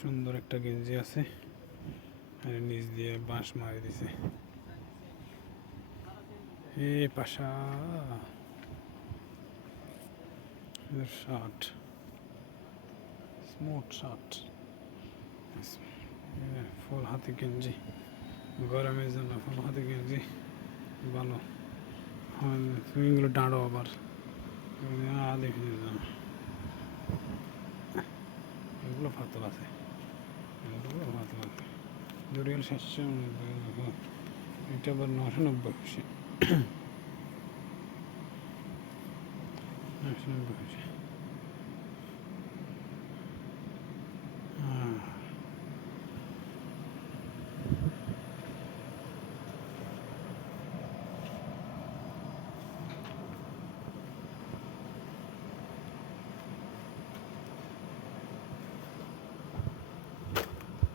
সুন্দর একটা গেঞ্জি আছে, আর নিচ দিয়ে বাঁশ মারি দিছে। এ পাশা শার্ট, স্মুথ শার্ট, ফুল হাতে গেঞ্জি, গরমের জন্য ফুল হাতে গেঞ্জি ভালো। এগুলো ডাঁড়ো আবার দেখি, এগুলো ফাতল আছে, এগুলো ফাতল আছে। জুরিয়াল 790, এটা আবার 990 990।